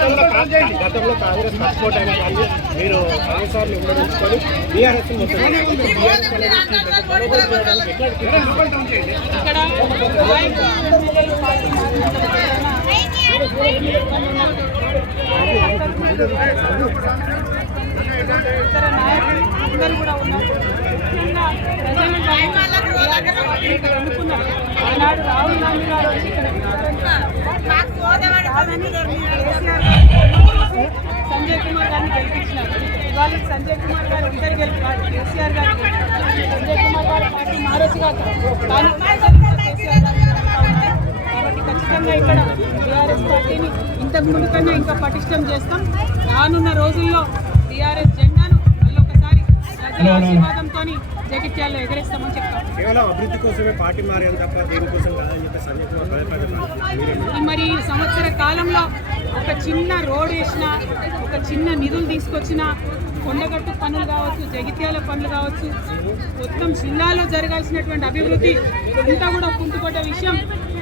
గతంలో కాంగ్రెస్ సపోర్ట్ అయిన కానీ మీరు కాంగ్రెస్ విమర్శించుకొని బీఆర్ఎస్ అందరూ కూడా ఉన్నారు. ఆనాడు రాహుల్ గాంధీ గారు వచ్చి ఇక్కడ సంజయ్ కుమార్ గారిని గెలిపించినారు. ఇవాళ సంజయ్ కుమార్ గారు ఇద్దరు గెలిపారు. కేసీఆర్ గారు సంజయ్ కుమార్ గారు పార్టీ మారచ్చు కాదు, కానీ కేసీఆర్ గారు ఉన్నారు. కాబట్టి ఖచ్చితంగా ఇక్కడ టీఆర్ఎస్ పార్టీని ఇంతకు ముందు కన్నా ఇంకా పటిష్టం చేస్తాం. రానున్న రోజుల్లో టీఆర్ఎస్ జెండాను మళ్ళొకసారి ప్రజల ఆశీర్వాదంతో జగిత్యాల్లో ఎగరేస్తామని చెప్తాం. కేవలం అభివృద్ధి కోసమే పార్టీ మారేది తప్ప దేనికోసం కాదని చెప్పి సంజయ్ కుమార్ మరి ఈ సంవత్సర కాలంలో ఒక చిన్న రోడ్ వేసిన, ఒక చిన్న నిధులు తీసుకొచ్చిన, కొండగట్టు పనులు కావచ్చు, జగిత్యాల పనులు కావచ్చు, మొత్తం జిల్లాలో జరగాల్సినటువంటి అభివృద్ధి అంతా కూడా కుంటుపడ్డ విషయం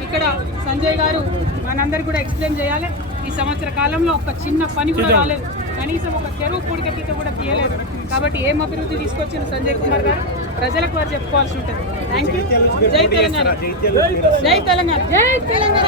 ఇక్కడ సంజయ్ గారు మనందరికీ కూడా ఎక్స్ప్లెయిన్ చేయాలి. ఈ సంవత్సర కాలంలో ఒక చిన్న పని కూడా రాలేదు, కనీసం ఒక చెరువు పూడికట్టితో కూడా తీయలేదు. కాబట్టి ఏం అభివృద్ధి తీసుకొచ్చిన సంజయ్ కుమార్ గారు ప్రజలకు వారు చెప్పుకోవాల్సి ఉంటుంది. Thank you. జై తెలంగాణ, జై తెలంగాణ, జై తెలంగాణ.